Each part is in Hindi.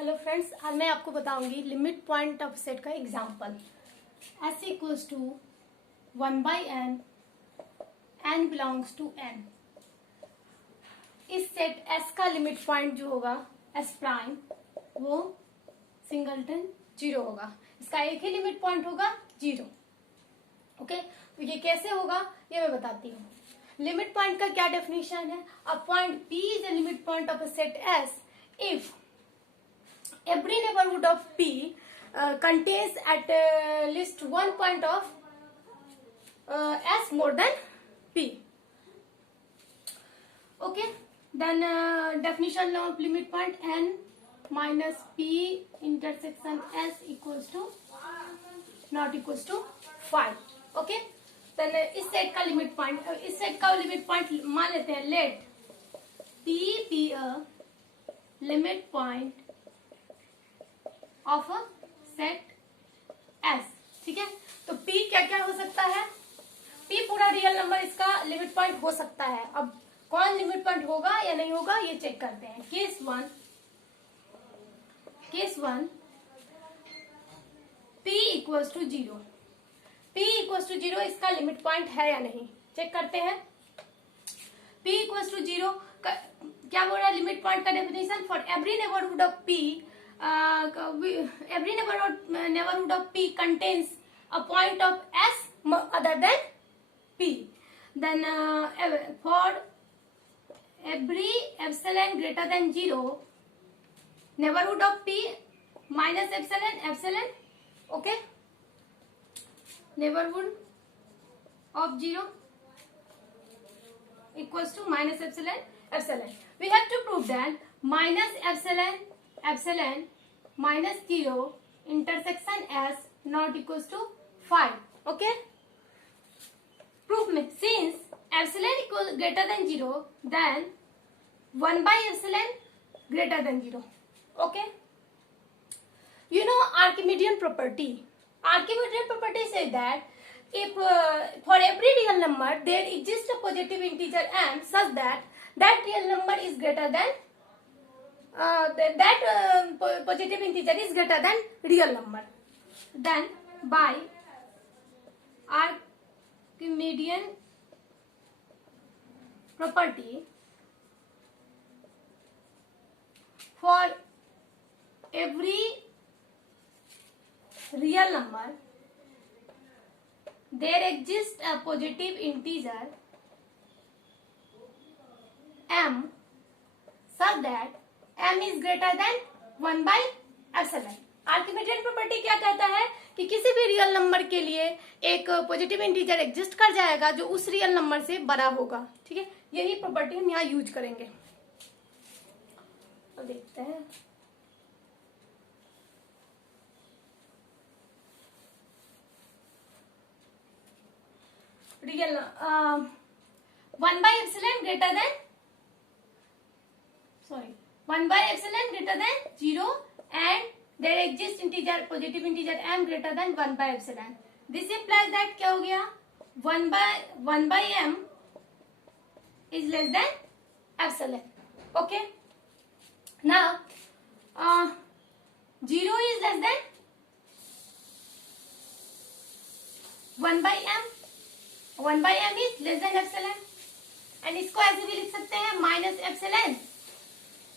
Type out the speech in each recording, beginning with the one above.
हेलो फ्रेंड्स, आज मैं आपको बताऊंगी लिमिट पॉइंट ऑफ सेट का example. S equals to 1/n, n belongs to n। इस सेट S का लिमिट पॉइंट जो होगा S प्राइम, वो सिंगलटन 0 होगा। इसका एक ही लिमिट पॉइंट होगा 0। ओके, तो ये कैसे होगा ये मैं बताती हूँ। लिमिट पॉइंट का क्या डेफिनेशन है? A point P is a limit point of a set S if every neighborhood of P contains at least one point of S more than P. Okay, then definition of limit point n minus P intersection S equals to not equals to 5. Okay, then इस सेट का लिमिट पॉइंट मान लेते हैं। Let P be a limit point of set S। ठीक है, तो P क्या क्या हो सकता है? P पूरा रियल नंबर इसका लिमिट पॉइंट हो सकता है। अब कौन लिमिट पॉइंट होगा या नहीं होगा ये चेक करते हैं। Case one P equals to 0। P equals to 0 इसका लिमिट पॉइंट है या नहीं चेक करते हैं। P इक्वल्स टू 0 क्या बोल रहा है? लिमिट पॉइंट का definition for every neighbourhood of P, every neighborhood of P contains a point of S other than P. Then for every epsilon greater than 0, neighborhood of P minus epsilon. Okay, neighborhood of 0 equals to minus epsilon. We have to prove that minus epsilon minus 0 intersection S not equals to 5. Okay, proof में since epsilon equals greater than 0 then 1/epsilon greater than 0. Okay, you know Archimedean property says that if for every real number there exists a positive integer m such that real number is greater than positive integer is greater than real number, then by Archimedean property for every real number there exists a positive integer m such that m is greater than 1/epsilon. Archimedean property क्या कहता है कि किसी भी रियल नंबर के लिए एक पॉजिटिव इंटीजर एग्जिस्ट कर जाएगा जो उस रियल नंबर से बड़ा होगा। ठीक है, यही प्रॉपर्टी हम यहाँ यूज करेंगे। तो देखते हैं real 1/epsilon greater than 0 and there exists positive integer m greater than 1/epsilon. This implies that क्या हो गया? 1/m is less than epsilon. Okay, now 0 is less than 1/m. 1/m is less than epsilon and इसको ऐसे भी लिख सकते हैं minus epsilon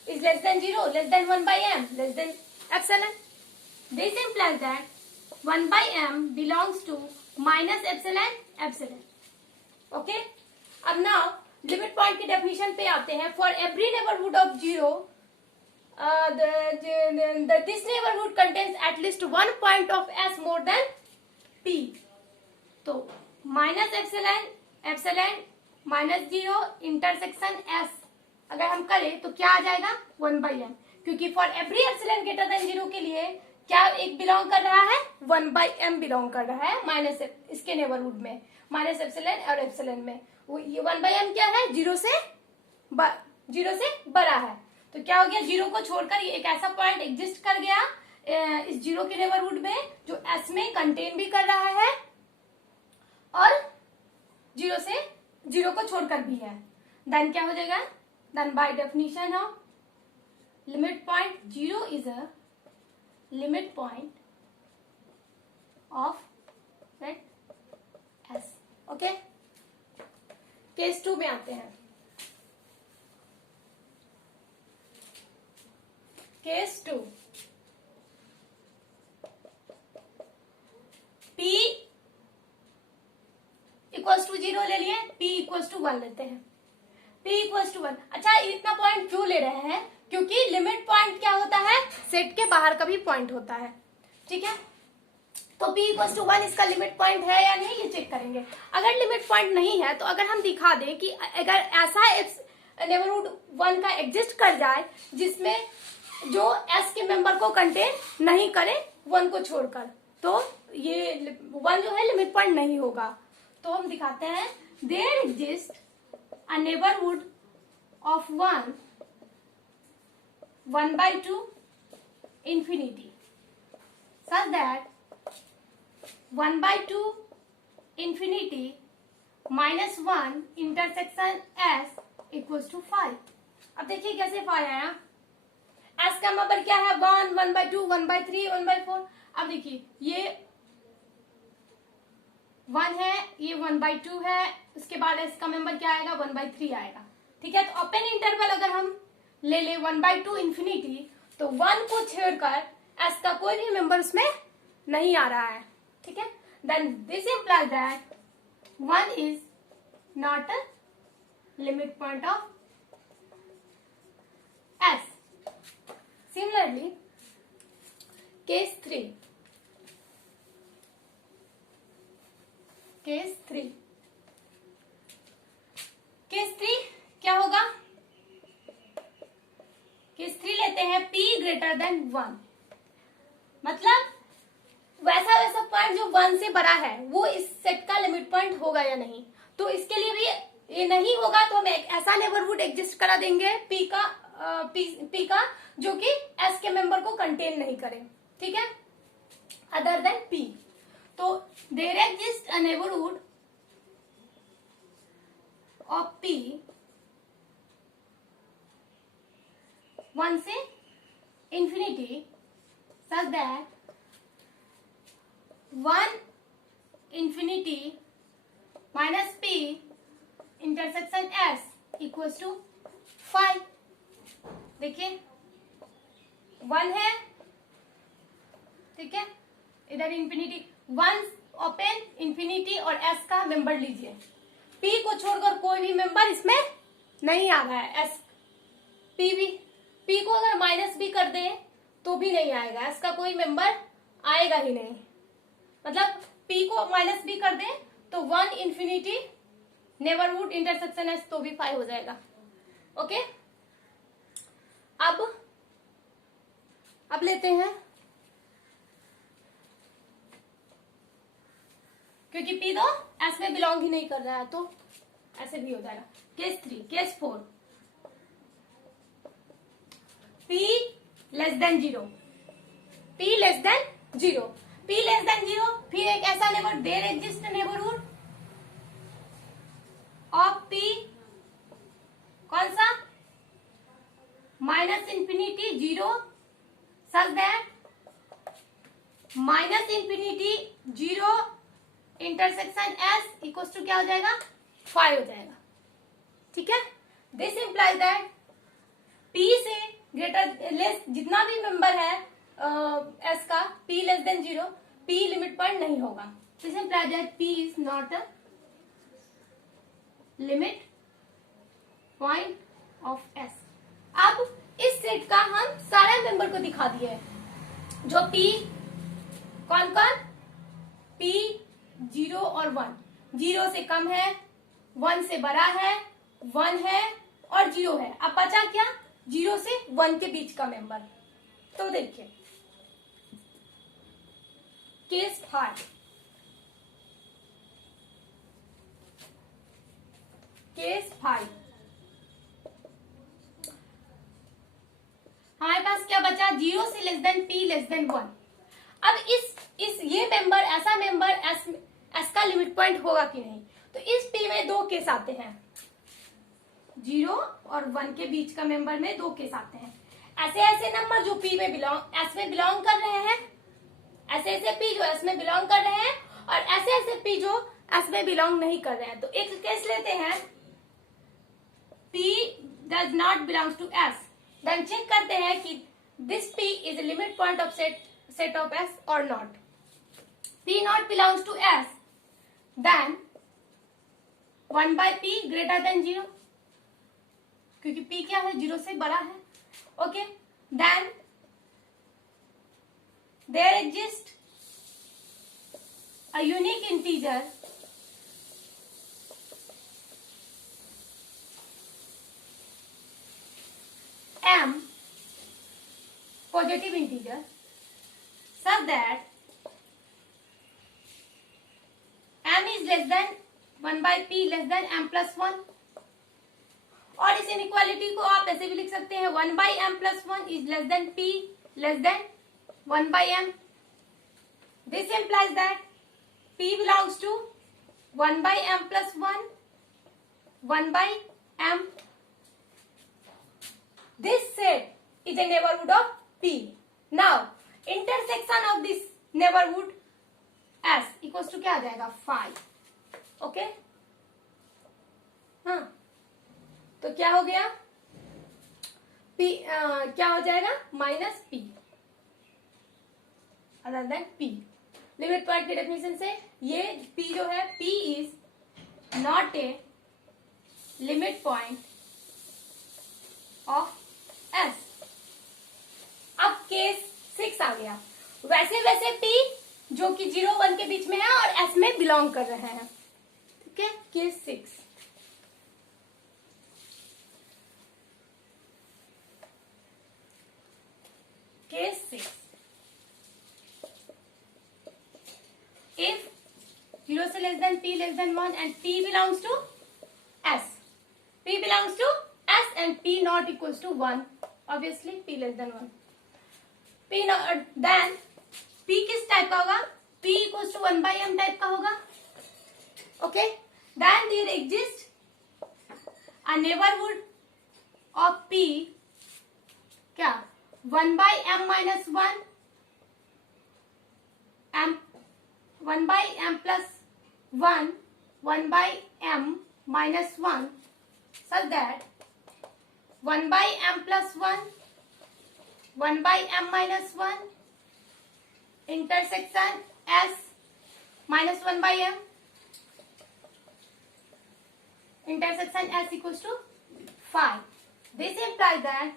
is less than 0, less than 1/m, less than epsilon. This implies that 1/m belongs to minus epsilon. Okay, अब now लिमिट पॉइंट की डेफिनेशन पे आते हैं। For every neighbourhood of 0 this neighborhood contains at least one point of S more than P. तो minus epsilon minus 0 intersection S अगर हम करें तो क्या आ जाएगा? 1/m, क्योंकि for every epsilon greater than 0 के लिए क्या एक बिलोंग कर रहा है? 1/m बिलोंग कर रहा है माइनस इसके नेबरहुड में, माइनस एप्सिलॉन और एप्सिलॉन में। वो ये 1/m क्या है? 0 से बड़ा है। तो क्या हो गया? 0 को छोड़कर ये एक ऐसा पॉइंट एग्जिस्ट कर गया इस 0 के नेबरहुड में जो S में कंटेन भी कर रहा है और 0 को छोड़कर भी है। देन क्या हो जाएगा? then by definition of limit point 0 is a limit point of set S. Okay, case 2 में आते हैं. केस 2, P इक्वल्स टू 0 ले लिए, P इक्वल्स टू 1 लेते हैं. P equals to 1. अच्छा, इतना पॉइंट क्यों ले रहे हैं? क्योंकि लिमिट पॉइंट क्या होता है, सेट के बाहर का भी पॉइंट होता है. ठीक है, तो P इक्वल्स टू 1 इसका लिमिट पॉइंट है या नहीं, ये चेक करेंगे. अगर लिमिट पॉइंट नहीं है तो अगर हम दिखा दें कि अगर ऐसा नेबरहुड 1 का एग्जिस्ट कर जाए जिसमें जो S के मेंबर को कंटेन नहीं करे 1 को छोड़कर, तो ये 1 जो है लिमिट पॉइंट नहीं होगा. तो हम दिखाते हैं, there exist a neighbourhood of 1/2 infinity such that 1/2 infinity minus 1 intersection S equals to 5. अब देखिए कैसे 5 आया. S का मेंबर क्या है, 1, 1/2, 1/3, 1/4. अब देखिए ये 1 है, ये 1/2 है, उसके बाद S का मेंबर क्या आएगा, 1/3 आएगा. ठीक है, तो ओपन इंटरवल अगर हम ले ले 1/2 इंफिनिटी, तो 1 को छेड़कर S का कोई भी मेंबर उसमें नहीं आ रहा है. ठीक है, then this implies that 1 is not a limit point of S. Similarly case 3, case 3 क्या होगा, केस 3 लेते हैं P ग्रेटर देन 1. मतलब वैसा पॉइंट जो 1 से बड़ा है वो इस सेट का लिमिट पॉइंट होगा या नहीं. तो इसके लिए भी ये नहीं होगा तो हम एक ऐसा नेबरहुड एग्जिस्ट करा देंगे P का जो कि S के मेंबर को कंटेन नहीं करे. ठीक है, अदर देन P. तो there exist a neighbourhood of P 1 से infinity such that 1 infinity minus P intersection S equals to 5. देखिए 1 है, ठीक है, इधर इंफिनिटी 1 ओपन इंफिनिटी और S का मेंबर लीजिए. P को छोड़कर कोई भी मेंबर इसमें नहीं आ रहा है. P को अगर माइनस भी कर दे तो भी नहीं आएगा, S का कोई मेंबर आएगा ही नहीं. मतलब P को माइनस भी कर दे तो 1 इंफिनिटी नेबरहुड इंटरसेक्शन S तो भी 5 हो जाएगा. ओके, अब लेते हैं, क्योंकि P तो S में बिलोंग ही नहीं कर रहा है तो ऐसे भी हो जाएगा. Case 3, case 4, P less than 0, P less than 0, P less than 0. फिर एक ऐसा neighbour, there exist neighbourhood of P कौन सा, minus infinity 0 such that minus infinity 0 intersection S equal to क्या हो जाएगा, 5 हो जाएगा. ठीक है, दिस इंप्लाइज दैट P से ग्रेटर लेस जितना भी मेंबर है S का, P less than 0, P limit point नहीं होगा. This implies that P is not a limit point of S. अब इस सेट का हम सारे मेंबर को दिखा दिए जो P कौन P 0 और 1, 0 से कम है, 1 से बड़ा है, 1 है और 0 है. अब बचा क्या, 0 से 1 के बीच का मेंबर. तो देखिए केस 5, केस 5 हमारे पास क्या बचा, 0 से less than P less then 1. अब इस ये मेंबर, ऐसा मेंबर S का लिमिट पॉइंट होगा कि नहीं. तो इस P में 2 केस आते हैं, 0 और 1 के बीच का मेंबर में 2 केस आते हैं. ऐसे ऐसे नंबर जो पी में बिलोंग एस में बिलोंग कर रहे हैं, ऐसे ऐसे पी जो एस में बिलोंग कर रहे हैं, और ऐसे ऐसे पी जो एस में बिलोंग नहीं कर रहे हैं। तो एक केस लेते हैं, P does not belongs to S, then check करते हैं कि this P is limit point of set of S और not. P not belongs to S, then 1 by p greater than 0, क्योंकि p क्या है, 0 से बड़ा है। Okay, then there exist a unique integer m, positive integer, such that m is less than 1 by p less than m plus 1। और इस इनइक्वालिटी को आप ऐसे भी लिख सकते हैं, 1 by m plus 1 is less than p less than 1 by m। This implies that p belongs to 1 by m plus 1, 1 by m। This set is a neighborhood of p। Now intersection of this neighborhood s equals to क्या आ जाएगा, 5। ओके, हाँ, तो क्या हो गया, p क्या हो जाएगा, minus p other than p। Limit point की डेफिनेशन से ये p जो है, p is not a limit point of s। अब केस 6 आ गया, वैसे वैसे p जो कि 0 1 के बीच में है और s में बिलोंग कर रहे हैं। ठीक है, केस 6, केस 6, if 0 से less than p less than 1 and p belongs to s, p belongs to s and p not equals to 1, obviously p less than 1, p not, then p किस टाइप का होगा, p equals to 1 by m type का होगा। Okay, then there exists a neighborhood of p क्या, 1 by m minus 1, m 1 by m plus 1, 1 by m minus 1, such that 1 by m plus 1, 1 by m minus 1, intersection s minus 1 by m, intersection s equals to 5. This implies that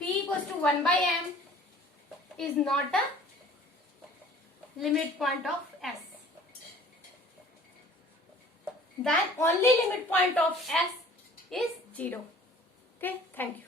p equals to 1 by m is not a limit point of s. Then only limit point of s is 0. Okay, thank you.